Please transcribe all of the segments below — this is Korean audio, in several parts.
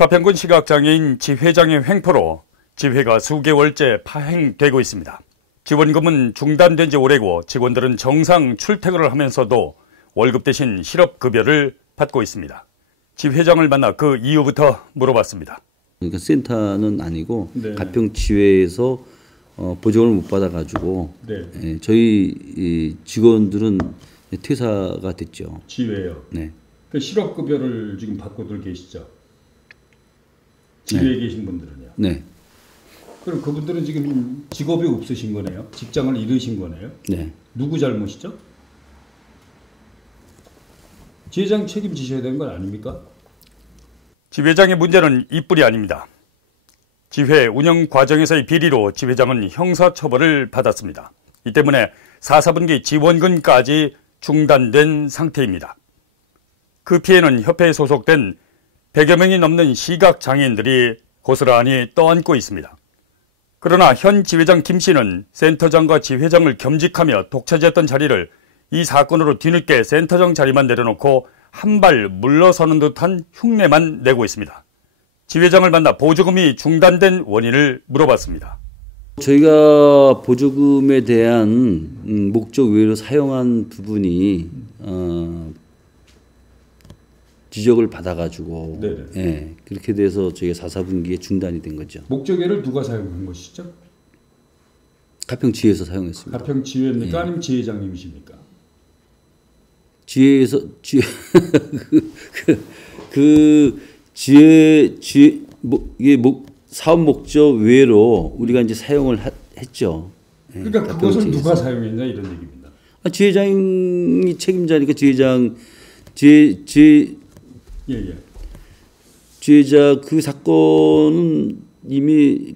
가평군 시각장애인 지회장의 횡포로 지회가 수개월째 파행되고 있습니다. 지원금은 중단된 지 오래고 직원들은 정상 출퇴근을 하면서도 월급 대신 실업급여를 받고 있습니다. 지회장을 만나 그 이유부터 물어봤습니다. 그러니까 센터는 아니고 네. 가평 지회에서 보조금을 못 받아가지고 네. 저희 직원들은 퇴사가 됐죠. 지회요? 네. 그 실업급여를 지금 받고들 계시죠? 지회에 네. 계신 분들은요? 네. 그럼 그분들은 지금 직업이 없으신 거네요? 직장을 잃으신 거네요? 네. 누구 잘못이죠? 지회장 책임지셔야 되는 건 아닙니까? 지회장의 문제는 이뿐이 아닙니다. 지회 운영 과정에서의 비리로 지회장은 형사처벌을 받았습니다. 이 때문에 4사분기 지원금까지 중단된 상태입니다. 그 피해는 협회에 소속된 100여 명이 넘는 시각장애인들이 고스란히 떠안고 있습니다. 그러나 현 지회장 김 씨는 센터장과 지회장을 겸직하며 독차지했던 자리를 이 사건으로 뒤늦게 센터장 자리만 내려놓고 한 발 물러서는 듯한 흉내만 내고 있습니다. 지회장을 만나 보조금이 중단된 원인을 물어봤습니다. 저희가 보조금에 대한 목적 외로 사용한 부분이 지적을 받아가지고 예, 그렇게 돼서 저희가 4사분기에 중단이 된 거죠. 목적외를 누가 사용한 것이죠? 가평지회에서 사용했습니다. 가평지회입니까? 예. 아니면 지회장님이십니까? 지회에서 이게 사업 목적 외로 우리가 이제 사용을 했죠. 그러니까 그것을 누가 사용했냐 이런 얘기입니다. 지회장이 책임자니까 지회자 그 사건은 이미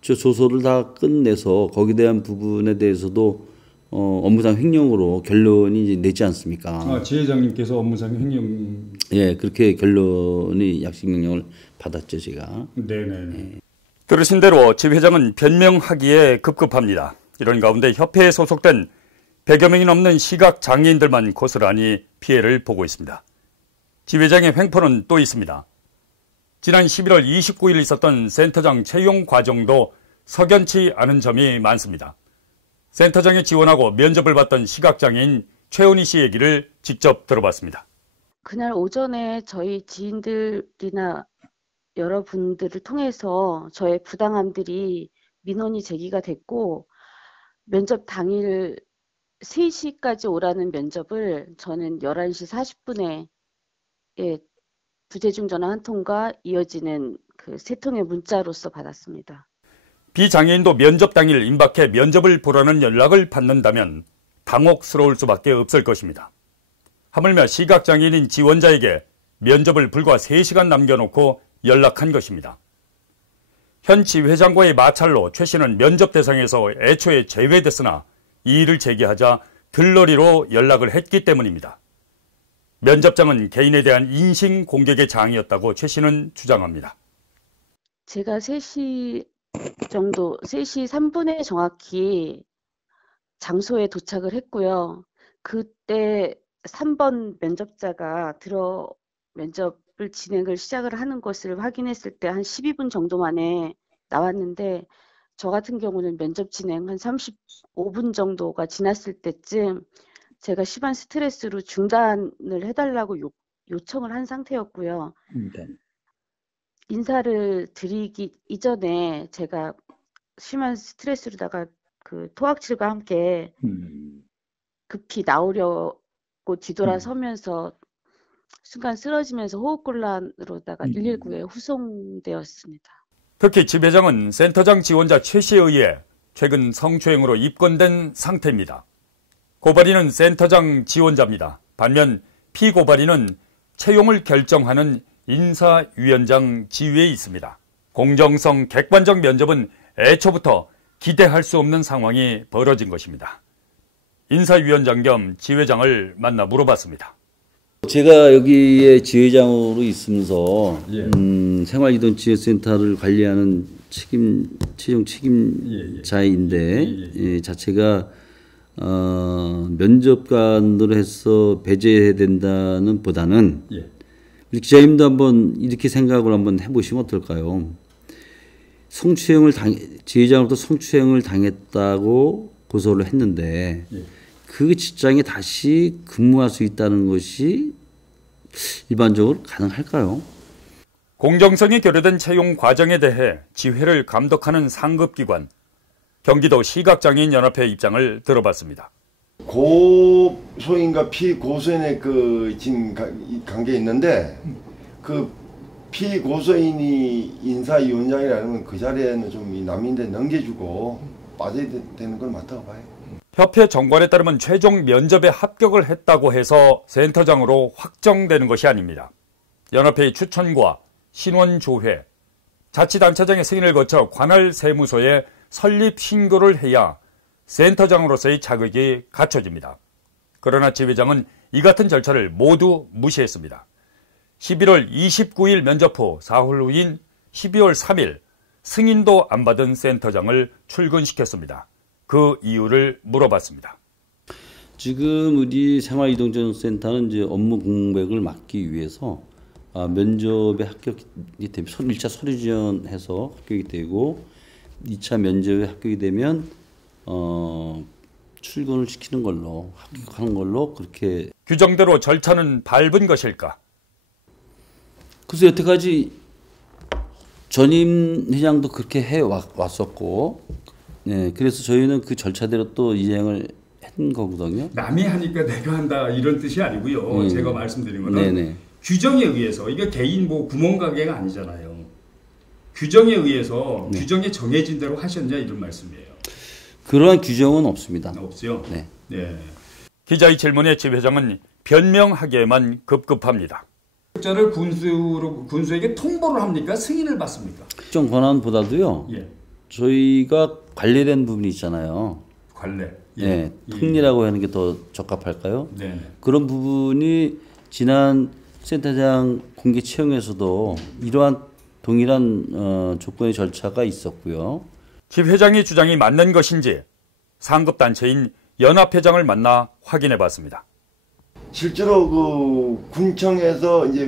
저 조서를 다 끝내서 거기에 대한 부분에 대해서도 업무상 횡령으로 결론이 이제 내지 않습니까? 지회장님께서 업무상 횡령. 예, 그렇게 결론이 약식 명령을 받았죠, 제가. 네네. 예. 들으신 대로 지회장은 변명하기에 급급합니다. 이런 가운데 협회에 소속된 100여 명이 넘는 시각장애인들만 고스란히 피해를 보고 있습니다. 지회장의 횡포는 또 있습니다. 지난 11월 29일 있었던 센터장 채용 과정도 석연치 않은 점이 많습니다. 센터장에 지원하고 면접을 봤던 시각장애인 최은희 씨 얘기를 직접 들어봤습니다. 그날 오전에 저희 지인들이나 여러분들을 통해서 저의 부당함들이 민원이 제기가 됐고 면접 당일 3시까지 오라는 면접을 저는 11시 40분에 부재중 전화 한 통과 이어지는 그 3통의 문자로서 받았습니다. 비장애인도 면접 당일 임박해 면접을 보라는 연락을 받는다면 당혹스러울 수밖에 없을 것입니다. 하물며 시각장애인인 지원자에게 면접을 불과 3시간 남겨놓고 연락한 것입니다. 현 지회장과의 마찰로 최 씨는 면접 대상에서 애초에 제외됐으나 이의를 제기하자 들러리로 연락을 했기 때문입니다. 면접장은 개인에 대한 인신공격의 장이었다고 최 씨는 주장합니다. 제가 3시 3분에 정확히 장소에 도착을 했고요. 그때 3번 면접자가 면접을 진행을 시작을 하는 것을 확인했을 때 한 12분 정도 만에 나왔는데 저 같은 경우는 면접 진행 한 35분 정도가 지났을 때쯤 제가 심한 스트레스로 중단을 해달라고 요청을 한 상태였고요. 네. 인사를 드리기 이전에 제가 심한 스트레스로다가 그 토악질과 함께 급히 나오려고 뒤돌아서면서 순간 쓰러지면서 호흡곤란으로다가 119에 후송되었습니다. 특히 지회장은 센터장 지원자 최 씨에 의해 최근 성추행으로 입건된 상태입니다. 고발인은 센터장 지원자입니다. 반면 피고발인은 채용을 결정하는 인사위원장 지위에 있습니다. 공정성, 객관적 면접은 애초부터 기대할 수 없는 상황이 벌어진 것입니다. 인사위원장 겸 지회장을 만나 물어봤습니다. 제가 여기에 지회장으로 있으면서 생활이동지원센터를 관리하는 채용 책임자인데 자체가 면접관으로 해서 배제해야 된다는 보다는 우리 기자님도 한번 이렇게 생각을 한번 해보시면 어떨까요? 지회장으로부터 성추행을 당했다고 고소를 했는데 예. 그 직장에 다시 근무할 수 있다는 것이 일반적으로 가능할까요? 공정성이 결여된 채용 과정에 대해 지회를 감독하는 상급기관 경기도 시각장애인연합회 입장을 들어봤습니다. 고소인과 피고소인의 지금 관계에 있는데 그 피고소인이 인사위원장이라면 그 자리에는 좀 이 남인데 넘겨주고 빠져야 되는 건 맞다고 봐요. 협회 정관에 따르면 최종 면접에 합격을 했다고 해서 센터장으로 확정되는 것이 아닙니다. 연합회의 추천과 신원조회, 자치단체장의 승인을 거쳐 관할 세무서에 설립 신고를 해야 센터장으로서의 자격이 갖춰집니다. 그러나 지회장은 이 같은 절차를 모두 무시했습니다. 11월 29일 면접 후 사흘 후인 12월 3일 승인도 안 받은 센터장을 출근시켰습니다. 그 이유를 물어봤습니다. 지금 우리 생활이동지원센터는 이제 업무 공백을 막기 위해서 면접에 합격이 되면 1차 서류 지원해서 합격이 되고 2차 면접에 합격이 되면 출근을 시키는 걸로 합격하는 걸로 그렇게 규정대로 절차는 밟은 것일까? 그래서 여태까지 전임 회장도 그렇게 해 왔었고, 네, 그래서 저희는 그 절차대로 또 이행을 한 거거든요. 남이 하니까 내가 한다 이런 뜻이 아니고요. 제가 말씀드린 거는 네네. 규정에 의해서 이게 개인 구멍가게가 아니잖아요. 규정에 의해서 네. 규정에 정해진 대로 하셨냐 이런 말씀이에요. 그러한 규정은 없습니다. 없어요. 네. 네. 기자의 질문에 지회장은 변명하기에만 급급합니다. 자를 군수에게 통보를 합니까? 승인을 받습니까? 특정 권한보다도요. 예. 저희가 관리된 부분이 있잖아요. 관례. 예. 네, 특례라고 하는 게 더 적합할까요? 네. 그런 부분이 지난 센터장 공개 채용에서도 이러한 동일한 조건의 절차가 있었고요. 지회장의 주장이 맞는 것인지 상급단체인 연합회장을 만나 확인해 봤습니다. 실제로 군청에서 이제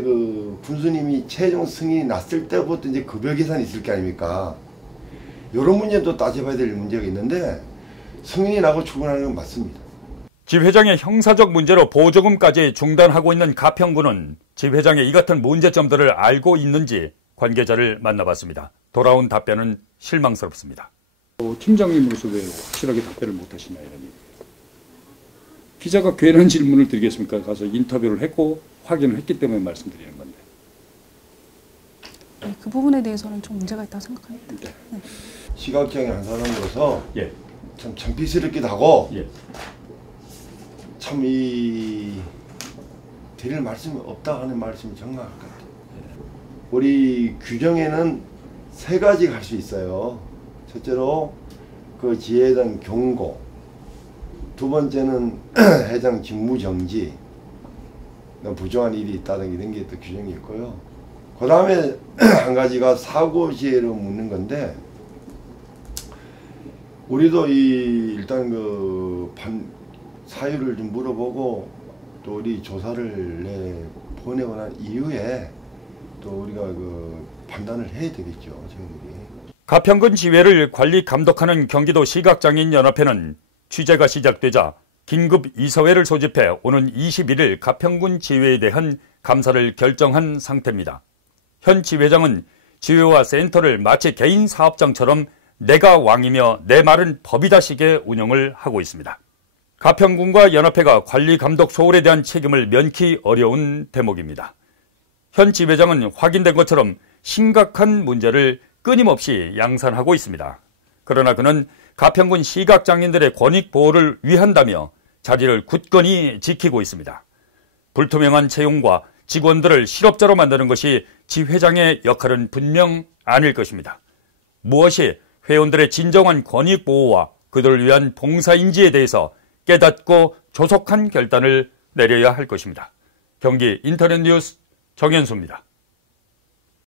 군수님이 최종 승인이 났을 때부터 이제 급여 계산이 있을 게 아닙니까? 이런 문제도 따져봐야 될 문제가 있는데 승인이 나고 출근하는 건 맞습니다. 지회장의 형사적 문제로 보조금까지 중단하고 있는 가평군은 지회장의 이 같은 문제점들을 알고 있는지 관계자를 만나봤습니다. 돌아온 답변은 실망스럽습니다. 팀장님으로서 왜 확실하게 답변을 못하시냐 이러니 기자가 괜한 질문을 드리겠습니까? 가서 인터뷰를 했고 확인을 했기 때문에 말씀드리는 건데. 네, 그 부분에 대해서는 좀 문제가 있다고 생각합니다. 네. 네. 시각장애인 한 사람으로서 예. 참 창피스럽기도 하고 예. 참 드릴 말씀이 없다 하는 말씀이 정말 것 같아요. 우리 규정에는 3가지가 할 수 있어요. 첫째로 그 지회에 대한 경고, 두 번째는 회장 직무정지, 부정한 일이 있다든 이런 게 또 규정이 있고요. 그 다음에 한 가지가 사고시에로 묻는 건데, 우리도 일단 사유를 좀 물어보고 또 우리 조사를 보내고 난 이후에 또 우리가 판단을 해야 되겠죠, 저희들이. 가평군 지회를 관리 감독하는 경기도 시각장애인연합회는 취재가 시작되자 긴급 이사회를 소집해 오는 21일 가평군 지회에 대한 감사를 결정한 상태입니다. 현 지회장은 지회와 센터를 마치 개인 사업장처럼 내가 왕이며 내 말은 법이다식의 운영을 하고 있습니다. 가평군과 연합회가 관리 감독 소홀에 대한 책임을 면키 어려운 대목입니다. 현 지회장은 확인된 것처럼 심각한 문제를 끊임없이 양산하고 있습니다. 그러나 그는 가평군 시각장애인들의 권익 보호를 위한다며 자리를 굳건히 지키고 있습니다. 불투명한 채용과 직원들을 실업자로 만드는 것이 지회장의 역할은 분명 아닐 것입니다. 무엇이 회원들의 진정한 권익 보호와 그들을 위한 봉사인지에 대해서 깨닫고 조속한 결단을 내려야 할 것입니다. 경기 인터넷 뉴스 정현수입니다.